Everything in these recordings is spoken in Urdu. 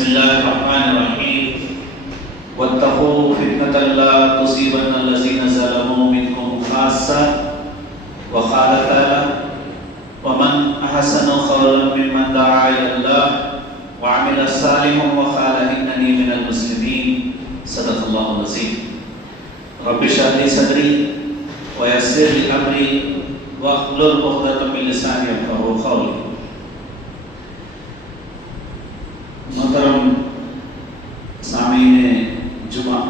بسم الله الرحمن الرحيم واتقوا فتنة لا تصيبن الذين ظلموا منكم خاصة وقال تعالى ومن أحسن قولا ممن دعا إلى الله وعمل صالحا وقال إنني من المسلمين صدق الله العظيم رب اشرح لي صدري ويسر لي أمري واحلل عقدة من لساني يفقهوا قولي. محترم سامعین جمعہ،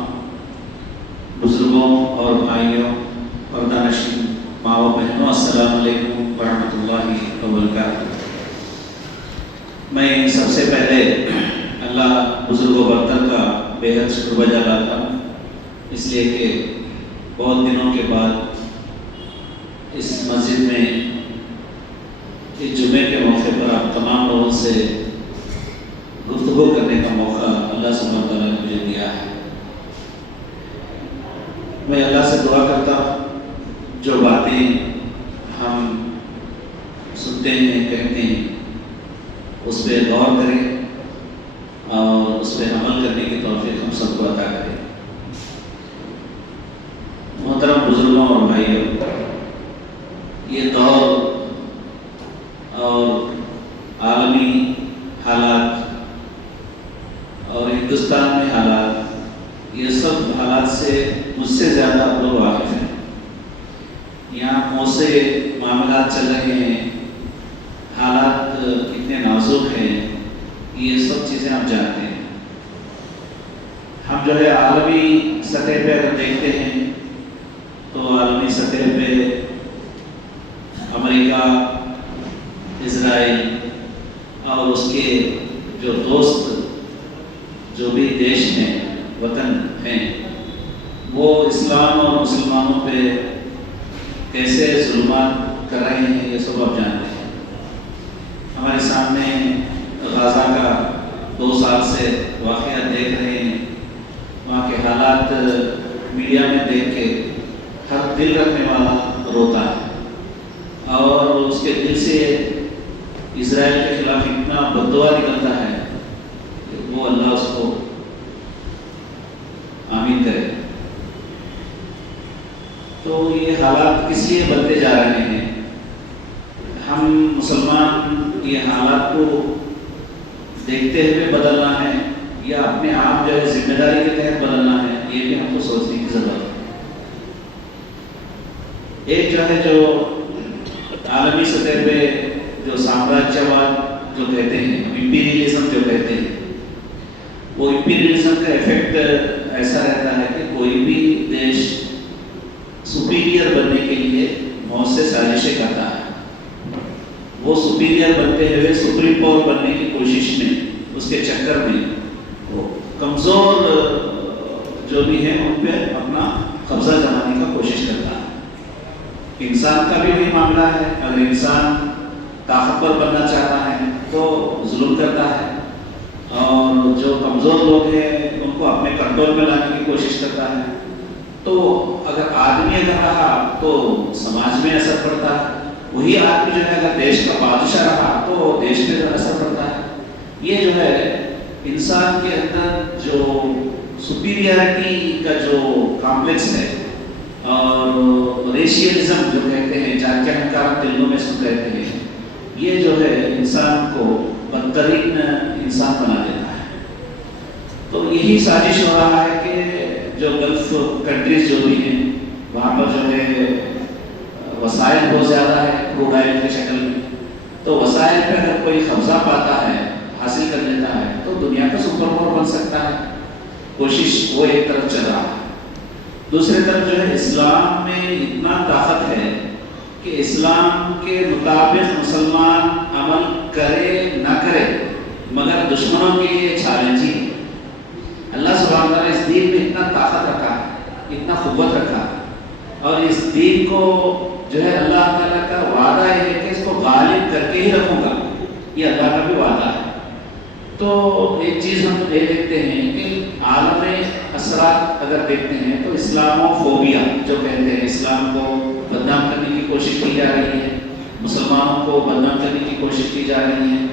بزرگوں اور بھائیوں اور دانشین ماں و بہنوں، السلام علیکم ورحمۃ اللہ وبرکاتہ۔ میں سب سے پہلے اللہ بزرگ و برتر کا بے حد شکر بجا لاتا ہوں، اس لیے کہ بہت دنوں کے بعد اس مسجد میں اس جمعے کے موقع پر آپ تمام لوگوں سے گفتگو کرنے کا موقع اللہ سبحانہ تعالیٰ نے مجھے دیا ہے۔ میں اللہ سے دعا کرتا ہوں جو باتیں ہم سنتے ہیں کہتے ہیں اس پہ غور کریں اور اس پہ عمل کرنے کی توفیق ہم سب کو عطا کریں۔ محترم بزرگوں اور بھائیوں، یہ دور اور عالمی حالات اور ہندوستان میں حالات، یہ سب حالات سے مجھ سے زیادہ آپ لوگ واقف ہیں۔ یہاں بہت سے معاملات چل رہے ہیں، حالات کتنے نازک ہیں، یہ سب چیزیں آپ جانتے ہیں۔ ہم جو ہے عالمی سطح پہ اگر دیکھتے ہیں تو عالمی سطح پہ امریکہ، اسرائیل اور اس کے جو دوست جو بھی دیش ہیں، وطن ہیں، وہ اسلام اور مسلمانوں پہ کیسے ظلمات کر رہے ہیں، یہ سب آپ جانتے ہیں۔ ہمارے سامنے غزہ کا 2 سال سے واقعات دیکھ رہے ہیں، وہاں کے حالات میڈیا میں دیکھ کے ہر دل رکھنے والا روتا ہے، اور اس کے دل سے اسرائیل کے خلاف اتنا بد دعا نکلتا ہے کہ وہ اللہ اس کو آمین کرے۔ تو یہ حالات کس لیے بدلتے جا رہے ہیں؟ ہم مسلمان یہ حالات کو دیکھتے ہوئے بدلنا ہے یا اپنے آپ جو ہے ذمہ داری کے تحت بدلنا ہے، یہ بھی ہم کو سوچنے کی ضرورت ہے۔ ایک جو ہے جو عالمی سطح پہ جو سامراجیہ واد جو کہتے ہیں، امپیریلزم جو کہتے ہیں، وہ امپیریلزم کا ایفیکٹ ایسا رہتا ہے کہ کوئی بھی دیش سپیریئر بننے کے لیے بہت سے سازشیں کرتا ہے۔ وہ سپیریئر بنتے ہوئے سپریم پاور بننے کی کوشش میں، اس کے چکر میں وہ کمزور جو بھی ہیں ان پہ اپنا قبضہ جمانے کا کوشش کرتا ہے۔ انسان کا بھی وہی معاملہ ہے، اگر انسان طاقتور بننا چاہتا ہے تو ظلم کرتا ہے، اور جو کمزور لوگ ہیں ان کو اپنے کنٹرول میں لانے کی کوشش کرتا ہے۔ تو اگر آدمی اگر رہا تو سماج میں اثر پڑتا ہے، وہی آدمی جو ہے اگر دیش کا بادشاہ رہا تو دیش پہ اثر پڑتا ہے۔ یہ جو ہے انسان کے اندر جو سپیریئرٹی کا جو کامپلیکس ہے اور ریشیلزم جو کہتے ہیں، جان کے ہنکار دلوں میں سن رہتے ہیں، یہ جو ہے انسان کو بدترین انسان بنا دیتا ہے۔ تو یہی سازش ہو رہا ہے کہ جو گلف کنٹریز جو بھی ہیں وہاں پر جو ہے وسائل بہت زیادہ ہے، کروڈ آئل کی شکل میں، تو وسائل پہ اگر کوئی قبضہ پاتا ہے، حاصل کر لیتا ہے، تو دنیا کا سپر پاور بن سکتا ہے۔ کوشش وہ ایک طرف چل رہا ہے، دوسری طرف جو ہے اسلام میں اتنا طاقت ہے کہ اسلام کے مطابق مسلمان عمل کرے نہ کرے، مگر دشمنوں کے لیے چیلنجنگ۔ اللہ سبحانہ تعالیٰ اس دین میں اتنا طاقت رکھا ہے، اتنا قوت رکھا ہے، اور اس دین کو جو ہے اللہ تعالیٰ کا وعدہ ہے کہ اس کو غالب کر کے ہی رکھوں گا، یہ اللہ کا بھی وعدہ ہے۔ تو ایک چیز ہم یہ دیکھتے ہیں کہ عالم اثرات اگر دیکھتے ہیں تو اسلامو فوبیا جو کہتے ہیں، اسلام کو بدنام کرنے کی کوشش کی جا رہی ہے، مسلمانوں کو بدنام کرنے کی کوشش کی جا رہی ہے،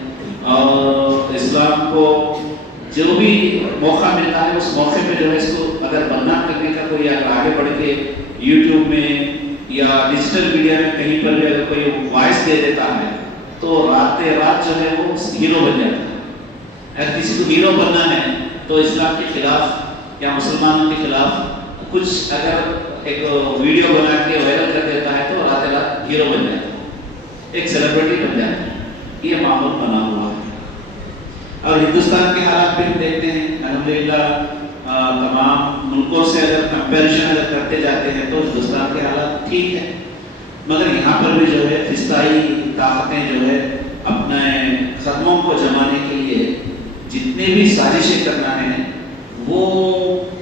اور اسلام کو جو بھی موقع ملتا ہے اس موقع پہ جو ہے اس کو اگر بدنام کرنے کا کوئی اگر آگے بڑھ کے یوٹیوب میں یا ڈیجیٹل میڈیا میں کہیں پر بھی اگر کوئی وائس دے دیتا ہے تو رات جو ہے وہ ہیرو بن جاتا ہے. اگر کسی کو ہیرو بننا ہے تو اسلام کے خلاف یا مسلمانوں کے خلاف کچھ اگر ایک ویڈیو بنا کے وائرل کر دیتا ہے تو رات ہیرو بن جاتا ہے, ایک سیلیبریٹی بن جاتا ہے. یہ معمول بنا ہوا ہے. اور ہندوستان کے حالات پہ ہم دیکھتے ہیں الحمدللہ تمام ملکوں سے اگر کمپیریزن اگر کرتے جاتے ہیں تو ہندوستان کے حالات ٹھیک ہے, مگر یہاں پر بھی جو ہے فضائی طاقتیں جو ہے اپنے قدموں کو جمانے کے لیے جتنے بھی سازشیں کرنا ہے وہ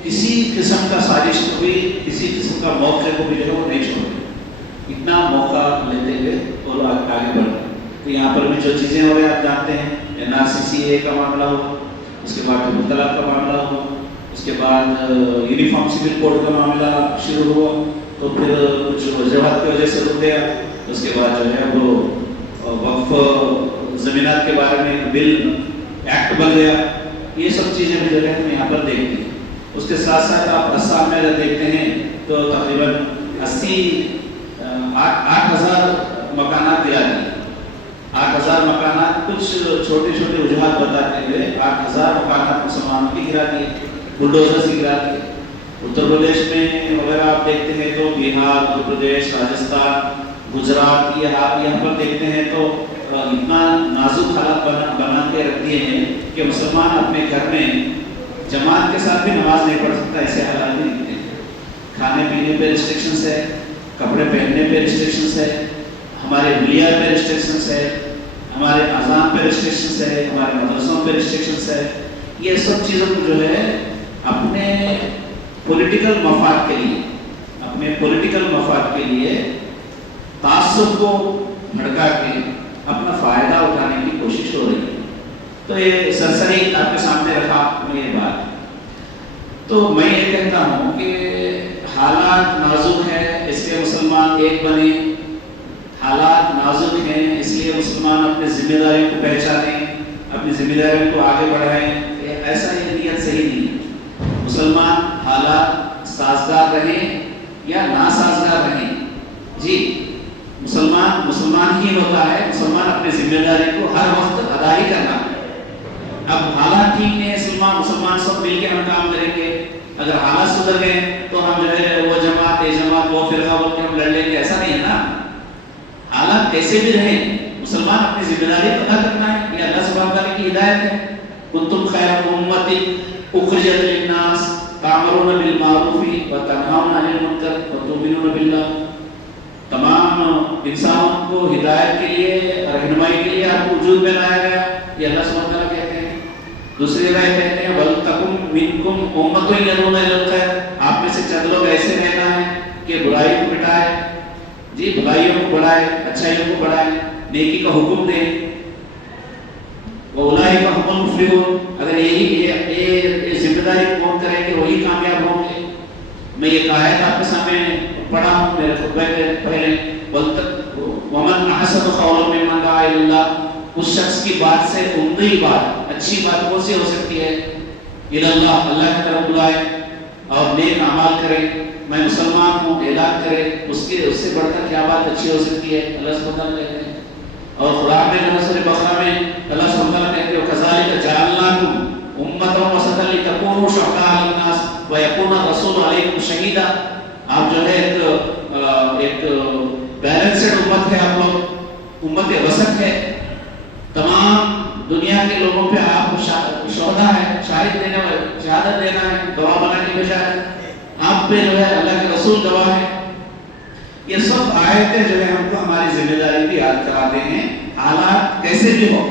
کسی قسم کا سازش کو بھی کسی قسم کا موقع کو بھی جو ہے وہ نہیں چھوڑتے, اتنا موقع لیتے ہوئے اور آگے بڑھتے. تو یہاں پر بھی جو چیزیں ہو رہی ہیں آپ جانتے ہیں, NRCCA کا معاملہ ہو, اس کے بعد طلاق کا معاملہ ہو, اس کے بعد یونیفارم سول کوڈ کا معاملہ شروع ہوا تو پھر کچھ وجوہات کی وجہ سے رک گیا. اس کے بعد جو ہے وہ وقف زمینات کے بارے میں بل ایکٹ بن گیا. یہ سب چیزیں بھی جو ہے ہم یہاں پر دیکھتے ہیں. اس کے ساتھ ساتھ آپ آسام میں اگر دیکھتے ہیں تو تقریباً 8,000 مکانات گرا دیے. 8,000 مکانات کچھ چھوٹے چھوٹے وجوہات بتاتے ہوئے 8,000 مکانات مسلمانوں کی گرا دیے, بلڈوزر سے گرا دیے. اتر پردیش میں وغیرہ آپ دیکھتے ہیں تو بہار, اتر پردیش, راجستھان, گجرات, یہاں پر دیکھتے ہیں تو اتنا نازک حالات بنا کے رکھ دیے ہیں کہ مسلمان اپنے گھر میں جماعت کے ساتھ بھی نماز نہیں پڑھ سکتا. ایسے حالات بھی دکھتے ہیں. کھانے پینے پہ ریسٹرکشنس ہے, کپڑے پہننے پہ ریسٹرکشنس ہے, ہمارے بلیار پہ ریسٹرکشنس ہے, ہمارے اذان پہ ریسٹرکشنس ہے, ہمارے مدرسوں پہ ریسٹرکشنس ہے. یہ سب چیزوں کو جو ہے اپنے پولیٹیکل مفاد کے لیے کے لیے تعصب کو بھڑکا کے اپنا فائدہ اٹھانے کی کوشش ہو رہی ہے. تو یہ سرسری آپ کے سامنے رکھا میں یہ بات. تو میں یہ کہتا ہوں کہ حالات نازک ہیں اس لیے مسلمان ایک بنے, حالات نازک ہیں اس لیے مسلمان اپنی ذمہ داریوں کو پہچانیں, اپنی ذمہ داریوں کو آگے بڑھائیں. ایسا یہ نیت صحیح نہیں ہے. مسلمان حالات سازگار رہیں یا ناسازگار رہیں, جی مسلمان ہی ہوتا ہے. مسلمان اپنی ذمہ داری کو ہر وقت ادا ہی کرنا ہے. اب حالات ٹھیک ہیں, مسلمان سب مل کے ہم کام کریں گے. اگر حالات سدھر گئے تو ہم جو ہے وہ جماعت وہ فرقہ بول کے ہم لڑ لیں گے, ایسا نہیں ہے نا. حالات کیسے بھی رہیں مسلمان اپنی ذمہ داری کو ادا کرنا ہے. یہ اللہ سبحانہ وتعالی کی ہدایت ہے. کنتم خیر امۃ اخرجت للناس تأمرون بالمعروف وتنہون عن المنکر وتؤمنون باللہ. تمام انسانوں کو ہدایت کے لیے, رہنمائی کے لیے آپ کو وجود میں لایا گیا. یہ اللہ سبحانہ وتعالیٰ کہتے ہیں. دوسری جگہ کہتے ہیں وَلْتَكُن مِنْكُمْ أُمَّةٌ يَدْعُونَ إِلَى الْخَيْرِ. آپ میں سے چند لوگ ایسے رہنا ہے کہ برائی کو مٹائے, جی بھلائیوں کو بڑھائے, اچھائیوں کو بڑھائے, نیکی کا حکم دے. وَأُولَٰئِكَ هُمُ الْمُفْلِحُونَ. اگر یہ ذمہ داری کون کریں گے وہی کامیاب ہوں گے. میں یہ آیت آپ کے سامنے پڑھا ہوں میرے خطبے کے پہلے. وَمَنْ أَحْسَنُ قَوْلًا مِمَّنْ دَعَا إِلَى اللَّهِ. اس شخص کی بات سے عمدی بات, اچھی بات کون سی ہو سکتی ہے؟ إِلَى اللَّهِ, اللہ کی طرف بلائے اور نیک اعمال کرے. میں مسلمان ہوں اعلان کرے, اس سے بڑھ کر کیا بات اچھی ہو سکتی ہے؟ اللہ سبحانہ وتعالیٰ کہتے ہیں. اور قرآن میں سورہ بقرہ میں اللہ سبحانہ وتعالیٰ کہتے ہیں وَكَذَلِكَ جَعَلْنَاكُمْ أُمَّةً وَسَطًا لِتَكُونُوا شُهَدَاءَ عَلَى النَّاسِ وَيَكُونَ الرَّسُولُ عَلَيْكُمْ شَهِيدًا. آپ جو ہے ایک بیلنسڈ امت ہے, آپ لوگ امت وسط ہے. تمام دنیا کے لوگوں پہ آپ شہدا ہے, شہادت دینا ہے, گواہ بنا کے بھیجا ہے. آپ پہ جو ہے اللہ کے رسول گواہ ہے. یہ سب آیتیں جو ہے ہم کو ہماری ذمہ داری بھی یاد کراتے ہیں. حالات کیسے بھی ہو,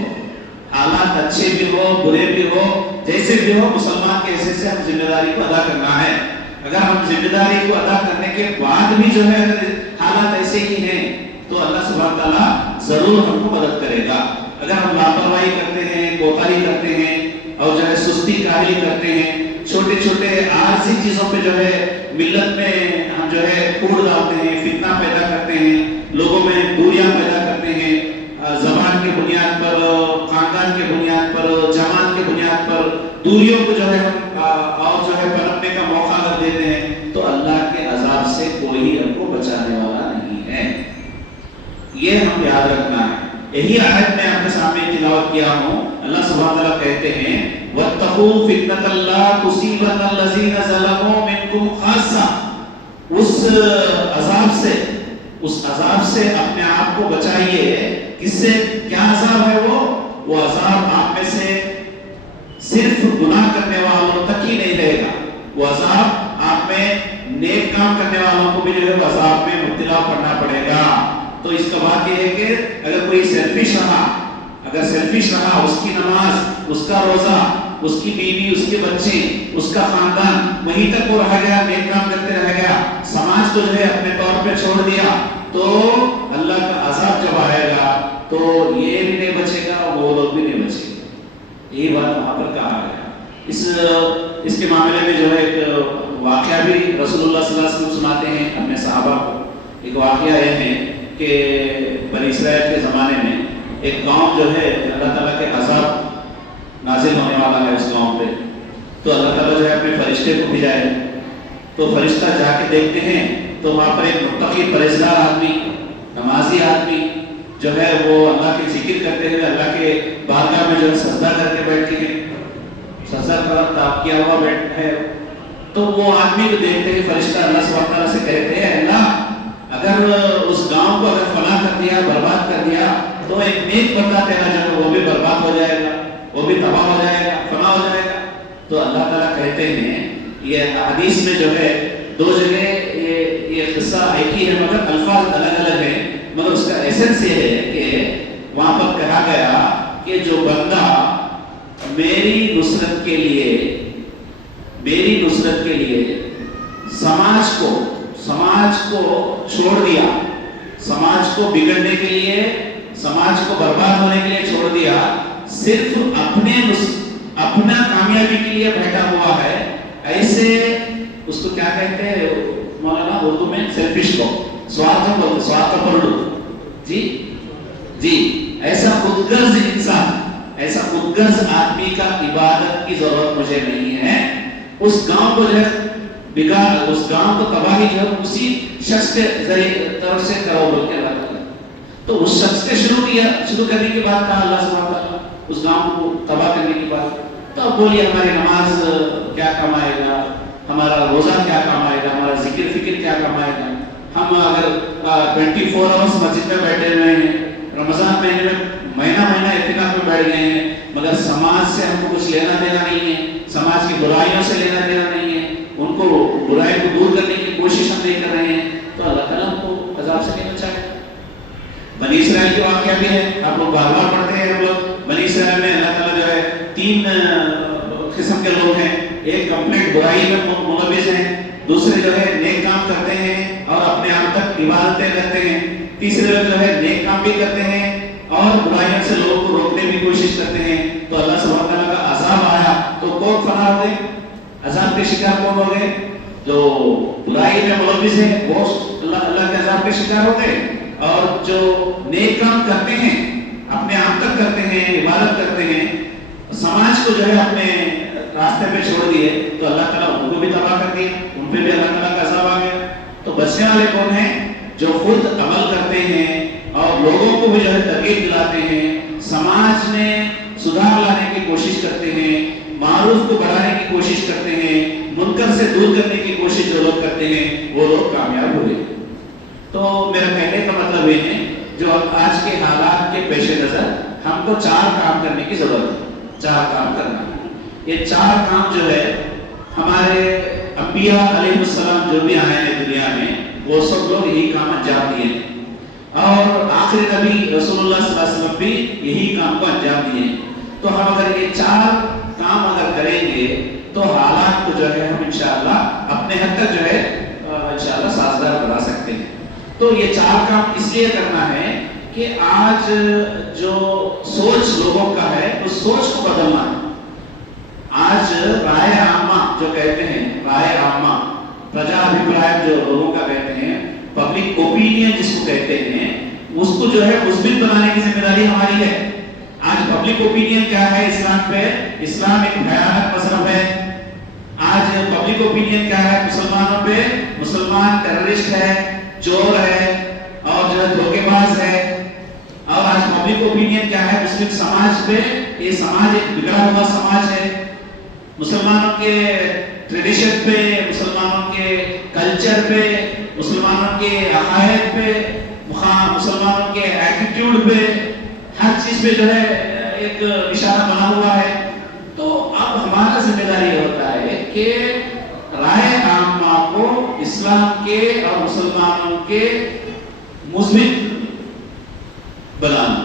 حالات اچھے بھی ہو برے بھی ہو, جیسے بھی ہو, مسلمان کے حصے سے ہم ذمہ داری کو ادا کرنا ہے. اگر ہم ذمہ داری کو ادا کرنے کے بعد بھی جو ہے حالات ایسے ہی ہیں تو اللہ سبحانہ تعالیٰ ضرور ہم کو مدد کرے گا. اگر ہم لاپرواہی کرتے ہیں, کوتاہی کرتے ہیں اور جو ہے سستی کاہلی کرتے ہیں, چھوٹے چھوٹے عارضی چیزوں پہ جو ہے ملت میں ہم جو ہے کوڑ ڈالتے ہیں, فتنہ پیدا کرتے ہیں, لوگوں میں دوریاں پیدا کرتے ہیں, زبان کی بنیاد پر, خاندان خاندان کے بنیاد پر، جماعت کے بنیاد پر دوریوں کو جو ہے اور جو ہے پنپنے کا موقع اگر دیتے ہیں تو اللہ کے عذاب سے کوئی ہم کو بچانے والا نہیں ہے. یہ ہم یاد رکھنا ہے. یہی آیت میں آپ کے سامنے تلاوت کیا ہوں. اللہ سبحانہ تعالیٰ کہتے ہیں وَاتَّقُوا فِتْنَةً لَا تُصِيبَنَّ الَّذِينَ ظَلَمُوا مِنْكُمْ خَاصَّةً. اس عذاب سے اپنے آپ کو بچائیے. کس سے؟ کیا عذاب ہے وہ عذاب آپ میں سے صرف گناہ کرنے والوں تک ہی نہیں رہے گا. وہ عذاب آپ میں نیک کام کرنے والوں کو بھی جو ہے عذاب میں مبتلا کرنا پڑے گا. تو اس کا بات یہ ہے کہ اگر کوئی سیلفش رہا اس کی نماز، اس کا روزہ، اس کی بیوی، اس کے بچے، اس کا خاندان وہیں تک وہ رہ گیا، نیک کام کرتے رہ گیا، سماج کو جو ہے اپنے طور پہ چھوڑ دیا، تو اللہ کا عذاب جب آئے گا تو یہ بھی نہیں بچے گا، وہ لوگ بھی نہیں بچے گا. یہی بات وہاں پر کہا گیا. اس کے معاملے میں جو ہے ایک واقعہ بھی رسول اللہ صلی اللہ علیہ وسلم سناتے ہیں اپنے صحابہ کو. ایک واقعہ یہ ہے کہ بنی اسرائیل کے زمانے میں ایک گاؤں جو ہے اللہ تعالیٰ کے عذاب نازل ہونے والا ہے اس گاؤں پہ. تو اللہ تعالیٰ جو ہے اپنے فرشتے کو بھیجائے. تو فرشتہ جا کے دیکھتے ہیں تو وہاں پر ایک متقی پرہیزگار آدمی، نمازی آدمی جو ہے وہ اللہ کے ذکر کرتے ہوئے اللہ کے بارگاہ میں جو ہے سجدہ کر کے بیٹھتے ہیں، سجدہ کیا ہوا بیٹھا ہے. تو وہ آدمی کو دیکھتے ہیں فرشتہ اللہ سبحانہ تعالیٰ سے کہتے ہیں اللہ اگر اس گاؤں کو اگر فنا کر دیا، برباد کر دیا تو ایک نیک بندہ تیرا جو ہے وہ بھی برباد ہو جائے گا، وہ بھی تباہ ہو جائے گا، فنا ہو جائے گا. تو اللہ تعالیٰ کہتے ہیں، یہ حدیث میں جو ہے دو جگہ یہ قصہ ایک ہی ہے مگر الفاظ الگ الگ ہیں، مگر اس کا ایسنس یہ ہے کہ وہاں پر کہا گیا کہ جو بندہ میری نصرت کے لیے سماج کو چھوڑ دیا، سماج کو بگڑنے کے لیے، سماج کو برباد ہونے کے لیے چھوڑ دیا، صرف اپنا کامیابی کے لیے بیٹھا ہوا ہے، ایسے اس کو کیا کہتے ہیں مولانا اردو میں؟ سیلفش کو، سوارتھ پرلو. جی ایسا خودغرض انسان، ایسا خودغرض آدمی کا عبادت کی ضرورت مجھے نہیں ہے. اس گاؤں کو جو ہے بگاڑ، اس گاؤں کو تباہی جو ہے اسی شخص کے ذریعے طرف سے کرو بول کے اللہ تعالیٰ. تو اس شخص کے شروع کرنے کے بعد کہا اللہ سبحانہ تعالیٰ اس گاؤں کو تباہ کرنے کے بعد. تو اب بولیے ہماری نماز کیا کمائے گا، ہمارا روزہ کیا کمائے گا، ہمارا ذکر فکر کیا کمائے گا. ہم اگر 24 آورس مسجد میں بیٹھے ہوئے ہیں، رمضان مہینے میں مہینہ اعتکاف میں بیٹھ گئے ہیں، مگر سماج سے ہم کو کچھ لینا دینا نہیں ہے، سماج کی برائیوں سے لینا دینا نہیں ہے، ان کو برائی کو دور کرنے کی کوشش ہم نہیں کر رہے ہیں، تو اللہ تعالیٰ ہم کو عذاب سے نہیں بچائے. بنی اسرائیل کے واقعہ بھی ہے، آپ لوگ بار بار پڑھتے ہیں. ہم لوگ بنی اسرائیل میں اللہ تعالیٰ جو ہے 3 قسم کے لوگ ہیں. ایک کمپلیٹ برائی میں ملوث ہیں، دوسرے جو ہے نیک کام کرتے ہیں اور اپنے آپ تک عبادتیں کرتے ہیں، تیسرے لوگ جو ہے نیک کام بھی کرتے ہیں اور برائیوں سے لوگوں کو روکنے کی کوشش کرتے ہیں. تو اللہ سبحانہ تعالیٰ کا عذاب آیا تو کون فنا ہو گئے؟ عذاب کے شکار کون ہو گئے؟ جو برائی میں ملوث ہیں وہ اللہ کے عذاب کے شکار ہو گئے، اور جو نیک کام کرتے ہیں، اپنے آپ تک کرتے ہیں، عبادت کرتے ہیں، سماج کو جو ہے اپنے راستے پہ چھوڑ دیے، تو اللہ تعالیٰ ان کو بھی تباہ کر دیا، ان پہ بھی اللہ تعالیٰ کا عذاب آ گیا. تو بچنے والے کون ہیں؟ جو خود عمل کرتے ہیں اور لوگوں کو بھی جو ہے ترغیب دلاتے ہیں، سماج میں سدھار لانے کی کوشش کرتے ہیں، معروف کو بڑھانے کی کوشش کرتے ہیں، منکر سے دور کرنے کی کوشش جو لوگ کرتے ہیں وہ لوگ کامیاب ہوئے. تو میرا کہنے کا مطلب یہ ہے جو آج کے حالات کے پیش نظر ہم کو 4 کام کرنے کی ضرورت ہے. 4 کام کرنا ہے. یہ 4 کام جو ہے ہمارے انبیاء علیہ السلام جو بھی آئے ہیں دنیا میں وہ سب لوگ یہی کام انجام دیے ہیں، اور آخری نبی رسول اللہ صلی اللہ علیہ وسلم بھی یہی کام کو انجام دیے ہیں. تو ہم اگر یہ 4 کام اگر کریں گے تو حالات کو جو ہے ہم انشاءاللہ اپنے حد تک جو ہے انشاءاللہ سازگار بنا سکتے ہیں. تو یہ 4 کام اس لیے کرنا ہے کہ آج جو سوچ لوگوں کا ہے اس سوچ کو بدلنا ہے. آج رائے عامہ جو کہتے ہیں، رائے عامہ، پرجا ابھیپرائے جو لوگوں کا کہتے ہیں، پبلک اوپینین جس کو کہتے ہیں، اس کو جو ہے مثبت بنانے کی ذمہ داری ہماری ہے. آج پبلک اوپینین کیا ہے اسلام پہ؟ اسلام ایک بھیانک مذہب ہے. آج پبلک اوپینین کیا ہے مسلمانوں پہ؟ مسلمان ٹیررسٹ ہے، چور ہے اور جو ہے دھوکے باز ہے. اور آج پبلک اوپینین کیا ہے مسلم سماج پہ؟ یہ سماج ایک بگڑا ہوا سماج ہے. مسلمانوں کے ٹریڈیشن پہ، مسلمانوں کے کلچر پہ، مسلمانوں کے عقائد پہ، مسلمانوں کے ایٹیٹیوڈ پہ، ہر چیز پہ جو ہے ایک نشانہ بنا ہوا ہے. تو اب ہمارا ذمہ داری یہ ہوتا ہے کہ رائے عامہ کو اسلام کے اور مسلمانوں کے مثبت بنانا،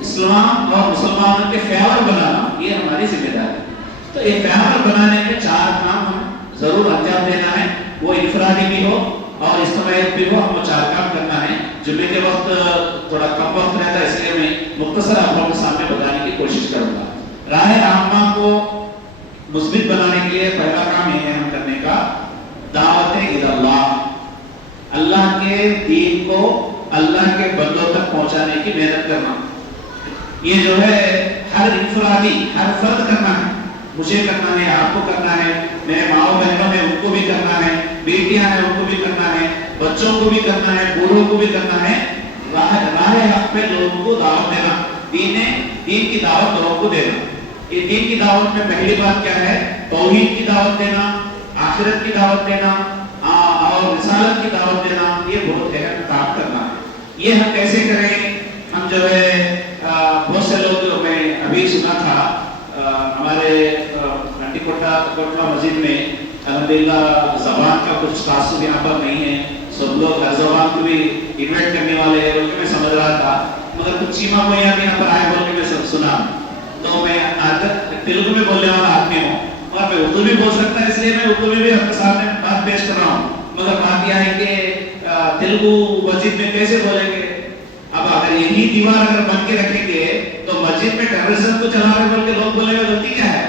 اسلام اور مسلمانوں کے فیور بنانا، یہ ہماری ذمہ داری ہے. تو یہ فیور بنانے میں 4 کام ہم ضرور انجام دینا ہے. وہ انفرادی بھی ہو اور اجتماعیت بھی ہو، ہم کو 4 کام کرنا ہے. جمعے کے وقت تھوڑا کم وقت رہتا ہے، اس لیے میں مختصر آپ لوگوں کے سامنے بتانے کی کوشش کروں گا. رائے عامہ کو مثبت بنانے کے لیے پہلا کام یہ ہے ہم کرنے کا، دعوت اللہ، اللہ کے دین کو اللہ کے بندوں تک پہنچانے کی محنت کرنا. یہ جو ہے ہر انفرادی، ہر فرد کرنا ہے. مجھے کرنا ہے، آپ کو کرنا ہے، میرے ماؤں بہنوں ہیں ان کو بھی کرنا ہے، بیٹیاں ہیں ان کو بھی کرنا ہے، بچوں کو بھی کرنا ہے، بوڑھوں کو بھی کرنا ہے. راہ حق پہ لوگوں کو دعوت دینا، دین کی دعوت لوگوں کو دینا. یہ دین کی دعوت میں پہلی بات کیا ہے؟ توحید کی دعوت دینا، آخرت کی دعوت دینا اور رسالت کی دعوت دینا. یہ بہت اہم کام کرنا ہے. یہ ہم کیسے کریں؟ ہم جو ہے بہت سے لوگ، میں ابھی سنا تھا ہمارے نٹی کوٹلا مسجد میں الحمدللہ زبان کا کچھ تعصب یہاں پر نہیں ہے، سب لوگ ہر زبان کو بھی انوائٹ کرنے والے ہیں بلکہ میں سمجھ رہا تھا. مگر کچھ چیما مویا بھی یہاں پر آئے بول کے میں سب سنا. تو میں تیلگو میں بولنے والا آدمی ہوں اور میں اردو بھی بول سکتا ہے، اس لیے میں اردو میں بھی آپ کے سامنے بات پیش کر رہا ہوں. مگر بات یہ ہے کہ تیلگو مسجد میں کیسے بولیں گے؟ اب اگر یہی دیوار اگر بن کے رکھیں گے تو مسجد میں ٹیررزم کو چلا رہے بول کے لوگ بولے گا غلطی کیا ہے؟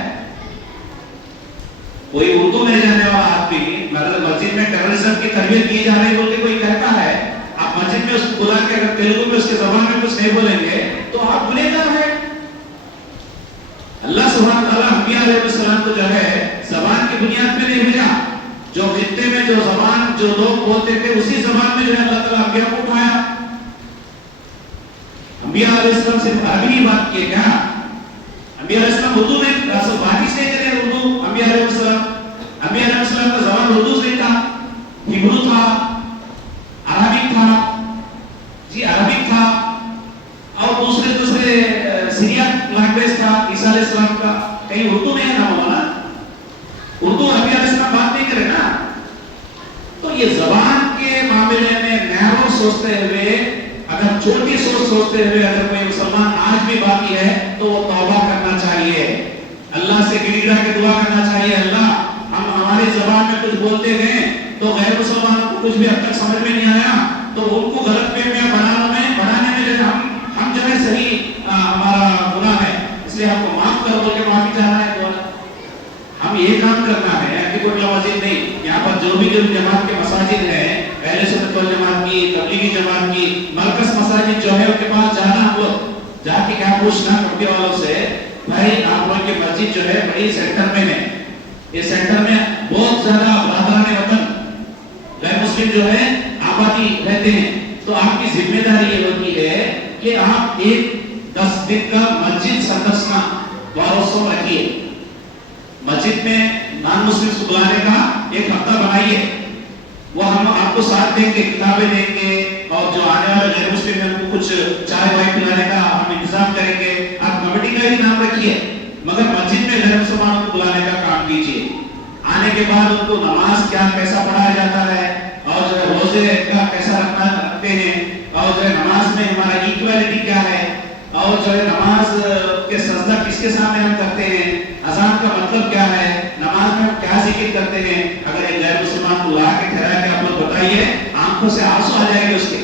کوئی اردو نہیں جانے والا آدمی مسجد میں ٹیررزم کی تربیت کی جا رہی بول کے کوئی کہتا ہے، آپ مسجد میں اس کو بلا کے اگر تیلگو میں اس کے زبان میں کچھ نہیں بولیں گے تو آپ گنہگار ہیں. اللہ سبحانہ تعالیٰ انبیاء علیہ السلام کو جو ہے زبان کی بنیاد پہ نہیں بھیجا. جو خطے میں جو زبان جو لوگ بولتے تھے اسی زبان میں جو ہے اللہ تعالیٰ انبیاء کو اٹھایا. انبیاء علیہ السلام صرف عربی ہی بات کیے کیا؟ انبیاء علیہ السلام اردو میں بات ہی نہیں کرے. اردو انبیاء علیہ السلام کا زبان اردو سے تھا، ہبرو تھا، عربک تھا، جی عربک تھا اور دوسرے سیریاک لینگویج تھا عیسیٰ علیہ السلام کا. کہیں اردو نہیں ہے نا مولانا؟ اردو انبیاء علیہ السلام بات نہیں کرے نا. تو یہ زبان کے معاملے میں نیرو سوچتے ہوئے، اگر چھوٹی سوچ سوچتے ہوئے اگر کوئی مسلمان آج بھی باقی ہے تو وہ توبہ کرنا چاہیے، اللہ سے گڑ گڑا کے دعا کرنا چاہیے. اللہ ہم ہماری زبان میں کچھ بولتے ہیں تو غیر مسلمانوں کو کچھ بھی اب تک سمجھ میں نہیں آیا تو ان کو غلط فہمیاں بڑھانے میں جو ہم جو ہے صحیح ہمارا گناہ ہے، اس لیے آپ کو معاف کر بول کے معافی چاہنا ہے. ہم یہ کام کرنا ہے. نٹی کوٹلا مسجد نہیں، یہاں پر جو بھی جماعت کے مساجد ہیں، اہل سنت والجماعت کی، تبلیغی جماعت کی مرکز مساجد جو ہے ان کے پاس جانا، ہم لوگ جا کے کیا پوچھنا کمیٹی والوں سے، بھائی آپ لوگ کی مسجد جو ہے بڑی سینٹر میں ہے، یہ سینٹر میں بہت زیادہ برادران وطن غیر مسلم جو ہے آبادی رہتے ہیں، تو آپ کی ذمہ داری یہ ہوتی ہے کہ آپ ایک 10 دن کا مسجد سدسنا وارثوں رکھیے. مسجد میں نان مسلم کو بلانے کا ایک ہفتہ بنائیے. وہ ہم آپ کو ساتھ دیں گے، کتابیں دیں گے اور جو آنے والے غیر مسلم ہیں ان کو کچھ چائے وائے پلانے کا ہم انتظام کریں گے. آپ کمیٹی کا ہی نام رکھیے مگر مسجد میں غیر مسلمانوں کو بلانے کا کام کیجیے. آنے کے بعد ان کو نماز کیسا پڑھایا جاتا ہے اور جو ہے روزے کا کیسا رکھتے ہیں اور جو ہے نماز میں ہمارا ایکویلٹی کیا ہے اور جو ہے نماز کے سجدہ کس کے سامنے ہم کرتے ہیں، اذان کا مطلب کیا ہے، نماز میں ہم کیا ذکر کرتے ہیں. اگر ایک غیر مسلمان کو لا کے ٹھہرا کے آپ لوگ بتائیے، آنکھوں سے آنسو آ جائے گے اس کے.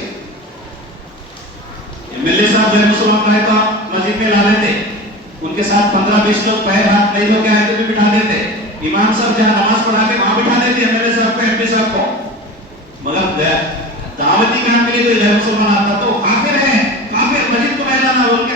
MLA صاحب غیر مسلمان رہے تو مسجد میں لا لیتے، ان کے ساتھ 15-20 لوگ پیر ہاتھ نہیں لوگ آئے تو بھی بٹھا دیتے. امام صاحب جہاں نماز پڑھا کے وہاں بٹھا دیتے MLA صاحب کو، MP صاحب کو. مگر دعوتی کام کے لیے کوئی غیر مسلمان آتا تو کافر ہے، کافر مسجد کو میدان بول کے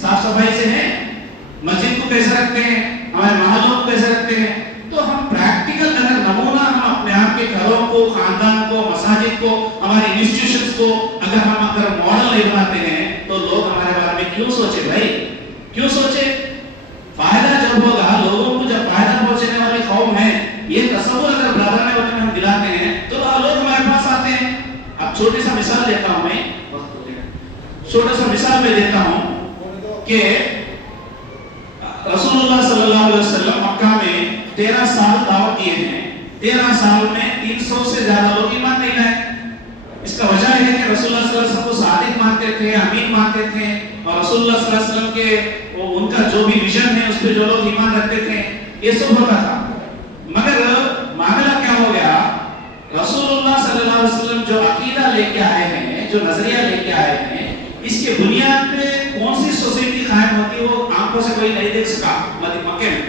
صاف صفائی سے ہیں، مسجد کو کیسے رکھتے ہیں، ہمارے محلوں کو کیسے رکھتے ہیں. تو ہم پریکٹیکل اگر نمونہ ہم اپنے آپ کے گھروں کو، خاندان کو، مساجد کو، ہمارے انسٹیٹیوشنز کو اگر ماڈل نہیں بناتے ہیں تو لوگ ہمارے بارے میں کیوں سوچے بھائی، کیوں سوچے؟ فائدہ جب ہوگا، لوگوں کو جب فائدہ پہنچنے والی قوم ہے، یہ تصور اگر برادران وطن ہم دلاتے ہیں تو لوگ ہمارے پاس آتے ہیں. اب چھوٹی سا مثال دیتا ہوں میں، چھوٹا سا مثال میں دیتا ہوں کہ رسول اللہ صلی اللہ علیہ وسلم مکہ میں 13 سال دعوت دیے ہیں. 13 سال میں 300 سے زیادہ لوگ ایمان نہیں لائے. اس کا وجہ ہے کہ رسول اللہ صلی اللہ علیہ وسلم کو صادق مانتے تھے، امین مانتے تھے، اور رسول اللہ صلی اللہ علیہ وسلم کے ان کا جو بھی ویژن ہے اس پہ جو لوگ ایمان رکھتے تھے، یہ سب ہوتا تھا. مگر معاملہ کیا ہو گیا؟ رسول اللہ صلی اللہ علیہ وسلم جو عقیدہ لے کے آئے ہیں، جو نظریہ لے کے آئے ہیں، اس کے بنیاد پہ کون سی سوسائٹی قائم ہوتی وہ آنکھوں سے کوئی نہیں دیکھ سکا مکے میں.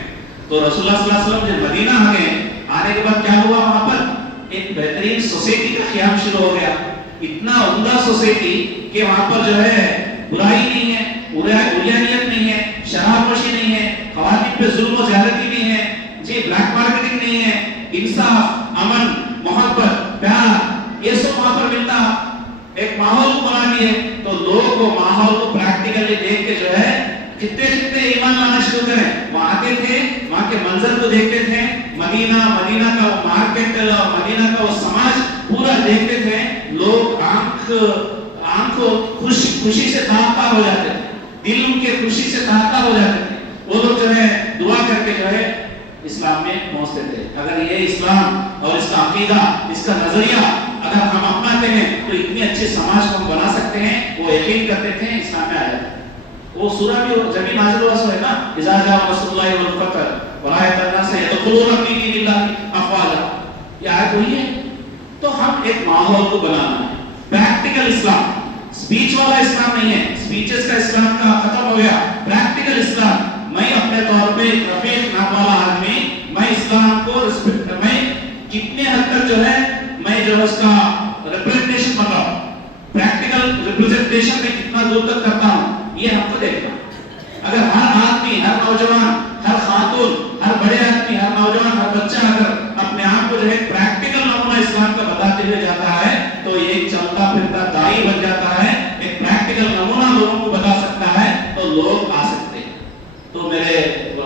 تو رسول اللہ صلی اللہ علیہ وسلم جب مدینہ آ گئے، آنے کے بعد کیا ہوا؟ وہاں پر ایک بہترین سوسائٹی کا قیام شروع ہو گیا. اتنا عمدہ سوسائٹی کہ وہاں پر جو ہے برائی نہیں ہے، اریانیت نہیں ہے، شراب نوشی نہیں ہے، خواتین پہ ظلم و زیادتی نہیں ہے، جی بلیک مارکیٹنگ نہیں ہے، انصاف، امن، محبت، پیار، یہ سب وہاں پر ملتا. ایک ماحول کو بنا دیے تو لوگ کو ماحول کو پریکٹیکلی دیکھ کے جو ہے کتنے ایمان لانا شروع کریں. وہاں آتے تھے، وہاں کے منظر کو دیکھتے تھے، مدینہ کا وہ مارکیٹ، مدینہ کا وہ سماج پورا دیکھتے تھے. لوگ آنکھ خوشی سے تاتا ہو جاتے تھے، دل ان کے خوشی سے تاتا ہو جاتے تھے. وہ لوگ جو ہے دعا کر کے جو ہے اسلام میں پہنچتے تھے. اگر یہ اسلام اور اس کا عقیدہ، اس کا نظریہ اگر ہم اپناتے ہیں تو اتنی اچھے سماج کو ہم بنا سکتے ہیں. وہ یقین کرتے تھے، اسلام میں آ جاتے. وہ سورہ بھی جب نازل ہوا سو ہے نا، اذا جاء رسول اللہ والفتح ورأيت الناس يدخلون في دين الله افواجا، یہ آیت وہی ہے. تو ہم ایک ماحول کو بنانا ہے، پریکٹیکل اسلام، اسپیچ والا اسلام نہیں ہے. اسپیچز کا اسلام کا ختم ہو گیا. پریکٹیکل اسلام، میں اپنے طور پہ رفیق نام والا آدمی، میں اسلام کو رسپیکٹ، میں کتنے حد تک جو ہے میں جو اس کا ریپرزنٹیشن بن رہا ہوں، پریکٹیکل ریپرزنٹیشن میں کتنا دور تک کرتا ہوں، یہ ہم کو دیکھنا. اگر ہر آدمی، ہر نوجوان، ہر خاتون، ہر بڑے آدمی، ہر نوجوان، ہر بچہ اگر اپنے آپ کو جو ہے پریکٹیکل نمونہ اسلام کا بتاتے ہوئے جاتا ہے تو یہ ایک چلتا پھرتا داعی بن جاتا ہے. ایک پریکٹیکل نمونہ لوگوں کو بتا سکتا ہے تو لوگ آ سکتے ہیں. تو میرے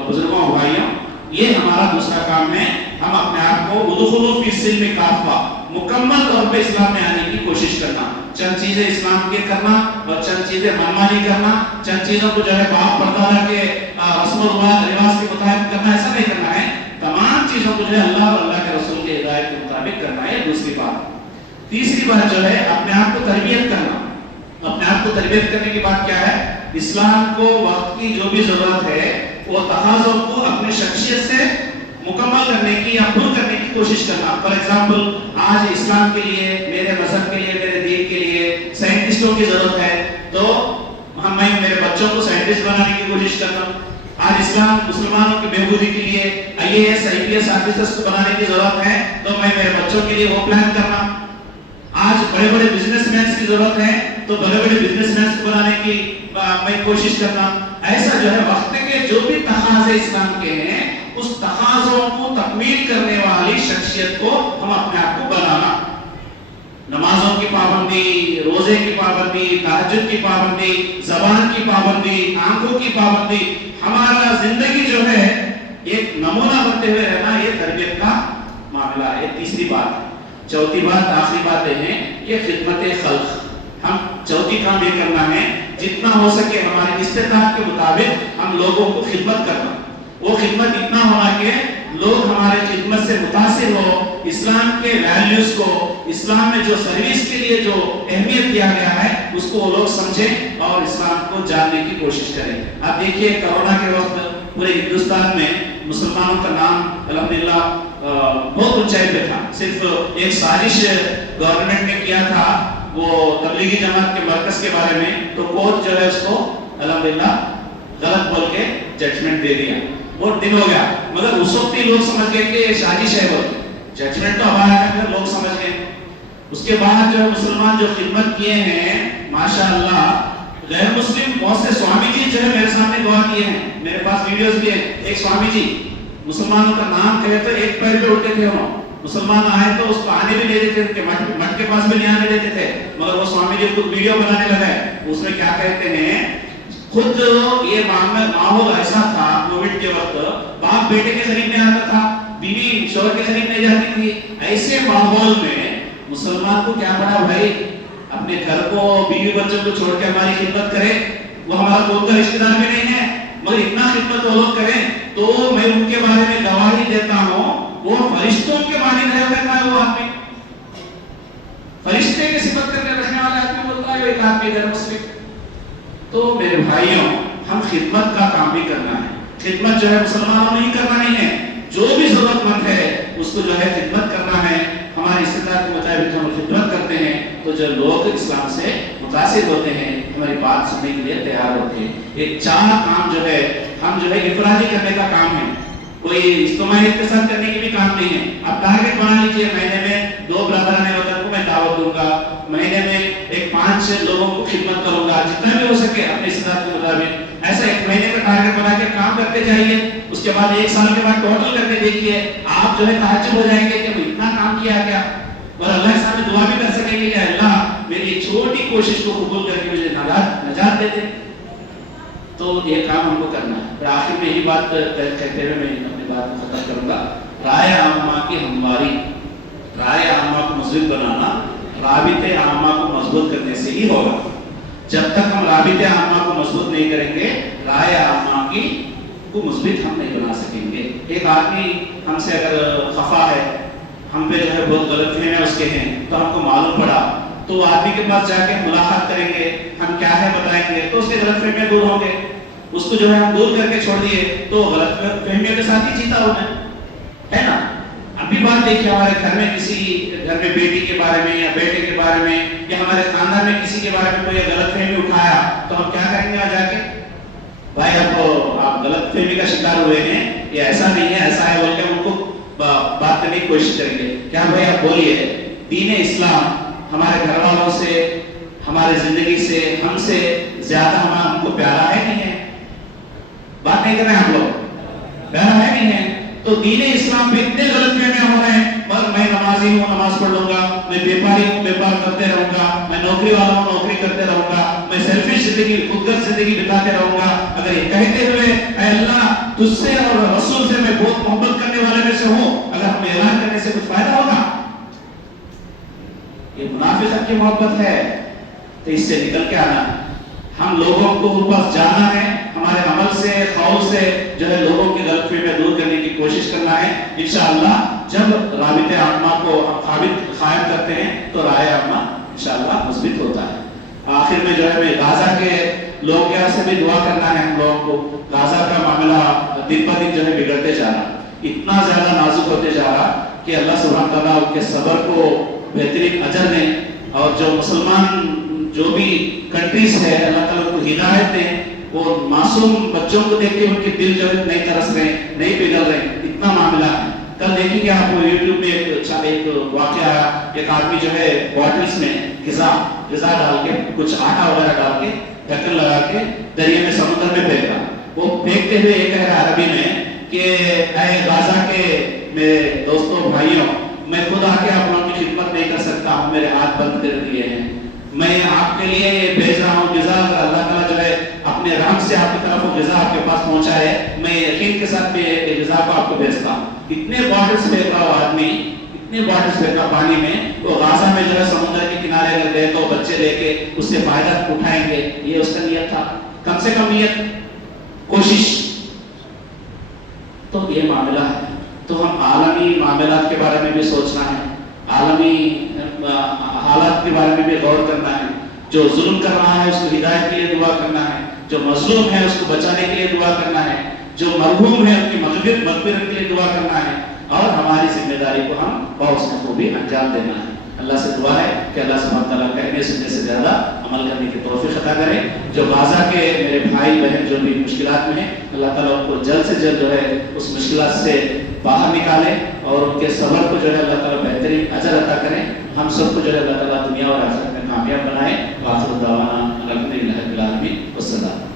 بزرگوں بھائیوں، یہ ہمارا دوسرا کام ہے. ہم اپنے آپ کو ادخلوا فی السلم کافہ، مکمل طور پہ اسلام میں آنے کی کوشش کرنا. چند چیزیں اسلام کے کرنا اور چند چیزیں منمانی کرنا، چند چیزوں کو جو ہے باپ پردادا کے رسم و رواج کے مطابق کرنا، ایسا نہیں کرنا ہے. تمام چیزوں کو جو ہے اللہ اور اللہ کے رسول کے ہدایت کے مطابق کرنا ہے. دوسری بات. تیسری بات جو ہے اپنے آپ کو تربیت کرنا. اپنے آپ کو تربیت کرنے کی بات کیا ہے؟ اسلام کو وقت کی جو بھی ضرورت ہے وہ تقاضوں کو اپنی شخصیت سے مکمل کرنے کی یا پور کرنے کی کوشش کرنا. فار ایگزامپل، آج اسلام کے لیے، میرے مذہب کے لیے، میرے دین کے لیے سائنٹسٹوں کی ضرورت ہے تو میں میرے بچوں کو سائنٹسٹ بنانے کی کوشش کرنا. آج اسلام مسلمانوں کی بہبودی کے لیے IAS IPS آفیسرز کو بنانے کی ضرورت ہے تو میں میرے بچوں کے لیے وہ پلان کرنا. آج بڑے بڑے بزنس مینس کی ضرورت ہے تو بڑے بڑے بزنس مینس کو بنانے کی میں کوشش کرنا. ایسا جو ہے وقت کے جو بھی تقاضے اسلام کے ہیں اس تقاضوں کو تکمیل کرنے والی شخصیت کو ہم اپنے آپ کو بنانا. نمازوں کی پابندی، روزے کی پابندی، تہجد کی پابندی، زبان کی پابندی، آنکھوں کی پابندی، ہمارا زندگی جو ہے ایک نمونہ بنتے ہوئے رہنا، یہ تربیت کا معاملہ ہے. تیسری بات. چوتھی بات، آخری بات یہ ہے کہ خدمت خلق. ہم چوتھی کام یہ کرنا ہے جتنا ہو سکے ہمارے استطاعت کے مطابق ہم لوگوں کو خدمت کرنا. وہ خدمت اتنا ہونا کہ لوگ ہمارے خدمت سے متاثر ہو، اسلام کے ویلیوز کو، اسلام میں جو سروس کے لیے جو اہمیت دیا گیا ہے اس کو وہ لوگ سمجھیں اور اسلام کو جاننے کی کوشش کریں. آپ دیکھیے کرونا کے وقت پورے ہندوستان میں مسلمانوں کا نام الحمدللہ بہت اونچائی پہ تھا. صرف ایک سازش گورنمنٹ نے کیا تھا وہ تبلیغی جماعت کے مرکز کے بارے میں، تو کورٹ جو ہے اس کو الحمدللہ غلط بول کے ججمنٹ دے دیا. بہت دن ہو گیا مگر اس وقت ہی لوگ سمجھ گئے کہ یہ سازش ہے. وہ ججمنٹ تو ہمارا ہے پھر لوگ سمجھ گئے. اس کے بعد جو مسلمان جو خدمت کیے ہیں ماشاءاللہ غیر مسلم بہت سے سوامی جی جو ہے میرے سامنے دعا کیے ہیں، میرے پاس ویڈیوز بھی ہیں. ایک سوامی جی مسلمانوں کا نام کہے تو ایک پیر پہ اٹھتے تھے، وہ مسلمان آئے تو اس کو آنے بھی دے دیتے تھے، مٹ کے پاس بھی نہیں آنے دیتے تھے. مگر وہ سوامی جی خود ویڈیو بنانے لگا ہے، اس میں کیا کہتے ہیں، خود یہ ماحول ایسا تھا کووڈ کے وقت، باپ بیٹے کے قریب نہیں آتا تھا، بیوی شوہر کے قریب نہیں جاتی تھی. ایسے ماحول میں مسلمان کو کیا پڑا بھائی، اپنے گھر کو بیوی بچوں کو چھوڑ کے ہماری خدمت کرے. وہ ہمارا خود کا رشتہ دار بھی نہیں ہے مگر اتنا خدمت وہ لوگ کریں. تو میں ان کے بارے میں گواہی دیتا ہوں، وہ فرشتوں کے بارے میں کہتا ہے، وہ آدمی فرشتے کی صفت کرنے رکھنے والا آدمی بولتا ہے ایک آدمی غیر مسلم. تو میرے بھائیوں، ہم خدمت کا کام بھی کرنا ہے. خدمت جو ہے مسلمانوں نہیں کرنا نہیں ہے، جو بھی ضرورت مند ہے اس کو جو ہے خدمت کرنا ہے. ہماری استطاعت کے مطابق ہم خدمت کرتے ہیں تو جو لوگ اسلام سے متاثر ہوتے ہیں، ہماری بات سننے کے لیے تیار ہوتے ہیں. ایک 4 کام جو ہے ہم جو ہے انفرادی کرنے کا کام ہے، کوئی اجتماعیت کے ساتھ کرنے کی بھی کام نہیں ہے. آپ ٹارگٹ بنا لیجیے، مہینے میں 2 برادران وطن کو میں دعوت دوں گا، مہینے میں 5 لوگوں کو خدمت کروں گا، جتنا بھی ہو سکے اپنی استطاعت کے مطابق. ایسا ایک مہینے کا ٹارگٹ بنا کے کام کرتے جائیے. اس کے بعد 1 سال کے بعد ٹوٹل کر کے دیکھیے، آپ جو ہے تعجب ہو جائیں گے کہ اتنا کام کیا کیا. اور اللہ کے سامنے دعا بھی کر سکیں گے کہ اللہ میری چھوٹی کوشش کو قبول کر کے مجھے نجات دے دے. تو یہ کام ہم کو کرنا ہے. پھر آخر میں یہی بات کہتے ہوئے میں اپنی بات کو ختم کروں گا. رائے عامہ کی ہمواری، رائے عامہ کو مضبوط بنانا رابطے عامہ کو مضبوط کرنے سے ہی ہوگا. جب تک ہم رابطے عامہ کو مضبوط نہیں کریں گے، رائے عامہ کی کو مضبوط ہم نہیں بنا سکیں گے. ایک آدمی ہم سے اگر خفا ہے، ہم پہ جو ہے بہت غلط فہمیاں اس کے ہیں، تو ہم کو معلوم پڑا تو وہ آدمی کے پاس جا کے ملاقات کریں گے، ہم کیا ہے بتائیں گے تو اس کے غلط فہمیاں دور ہوں گے. اس کو جو ہے ہم دور کر کے چھوڑ دیے تو غلط فہمیوں کے ساتھ ہی جیتا ہوا ہے نا. ابھی بات دیکھیے، ہمارے گھر میں کسی گھر میں بیٹی کے بارے میں یا بیٹے کے بارے میں یا ہمارے خاندان میں کسی کے بارے میں کوئی غلط فہمی اٹھایا تو ہم کیا کریں گے؟ آ جا کے بھائی آپ غلط فہمی کا شکار ہوئے ہیں، یہ ایسا نہیں ہے ایسا ہے بول کے ان کو بات کرنے کی کوشش کریں گے. کیا بھائی آپ بولیے، دین اسلام ہمارے گھر والوں سے، ہماری زندگی سے، ہم سے زیادہ ہم کو پیارا ہے نہیں ہے؟ بات نہیں کر رہے ہیں آپ لوگ، پیارا ہے نہیں ہے؟ تو دین اسلام پہ اتنے غلط فہمیاں ہو رہے ہیں. پر میں نمازی ہوں، نماز پڑھ لوں گا، میں بیپاری ہوں، بیپار کرتے رہوں گا، میں نوکری والا ہوں، نوکری کرتے رہوں گا، میں سیلفش زندگی، خودگرض زندگی بتاتے رہوں گا. اگر یہ کہتے ہوئے اے اللہ تجھ سے اور رسول سے میں بہت محبت کرنے والے میں سے ہوں، اگر ہم اعلان کرنے سے کچھ فائدہ ہوگا؟ یہ منافقت کی محبت ہے. تو اس سے نکل کے آنا ہے. ہم لوگوں کو اوپر جانا ہے، ہمارے عمل سے، قول سے جو ہے لوگوں کی غلط فہمیاں دور کرنے کی کوشش کرنا ہے. انشاءاللہ جب رابطہ عامہ کو ہم قائم کرتے ہیں تو رائے عامہ انشاءاللہ مثبت ہوتا ہے. آخر میں جو ہے میں غازہ کے لوگوں کے سے بھی دعا کرنا ہے ہم لوگوں کو. غازہ کا معاملہ دن بہ دن جو ہے بگڑتے جا رہا، اتنا زیادہ نازک ہوتے جا رہا کہ اللہ سبحانہ تعالیٰ ان کے صبر کو بہترین اجر دیں. اور جو مسلمان جو بھی کنٹریز ہے اللہ تعالیٰ کو ہدایت دیں. وہ معصوم بچوں کو دیکھ کے ان کے دل جو ہے نہیں ترس رہے، نہیں پگھل رہے. اتنا معاملہ ہے. کل دیکھیں گے آپ کو یوٹیوب میں ایک واقعہ آیا، ایک آدمی جو ہے بوٹلز میں غذا ڈال کے، کچھ آٹا وغیرہ ڈال کے، ڈھکن لگا کے دریا میں سمندر میں پھینکا. وہ پھینکتے ہوئے یہ کہہ رہا عربی میں کہ اے غازہ کے میرے دوستوں بھائیوں، میں خود آ کے آپ لوگوں کی خدمت نہیں کر سکتا ہوں، میرے ہاتھ بند کر دیے ہیں. میں آپ کے لیے بھیج رہا ہوں غذا. اگر اللہ تعالیٰ جو ہے اپنے رحم سے آپ کی طرف وہ غذا آپ کے پاس پہنچائے، میں یقین کے ساتھ میں غذا کو آپ کو بھیجتا ہوں. اتنے باٹلز پھینک رہا وہ آدمی، اتنے باٹلز پھینکا پانی میں. وہ غازہ میں جو ہے سمندر کے کنارے اگر گئے تو بچے لے کے اس سے فائدہ اٹھائیں گے، یہ اس کا نیت تھا. کم سے کم نیت، کوشش. تو یہ معاملہ ہے. تو ہم عالمی معاملات کے بارے میں بھی سوچنا ہے، عالمی حالات کے بارے میں بھی غور کرنا ہے. جو ظلم کر رہا ہے اس کو ہدایت کے لیے دعا کرنا ہے، جو مظلوم ہے اس کو بچانے کے لیے دعا کرنا ہے، جو مرحوم ہے ان کی مغفرت کے لیے دعا کرنا ہے. اور ہماری ذمہ داری کو ہم بہت کو بھی انجام دینا ہے. اللہ سے دعا ہے کہ اللہ سبحانہ تعالیٰ کہنے سننے سے زیادہ عمل کرنے کی توفیق عطا کرے. جو غازہ کے میرے بھائی بہن جو بھی مشکلات میں ہیں، اللہ تعالیٰ ان کو جلد سے جلد جو ہے اس مشکلات سے باہر نکالے اور ان کے صبر کو جو ہے اللہ تعالیٰ بہترین اجر عطا کریں. ہم سب کو جو ہے اللہ تعالیٰ دنیا اور آخرت میں کامیاب بنائے. وآخر دعوانا الحمدللہ رب العالمین والسلام.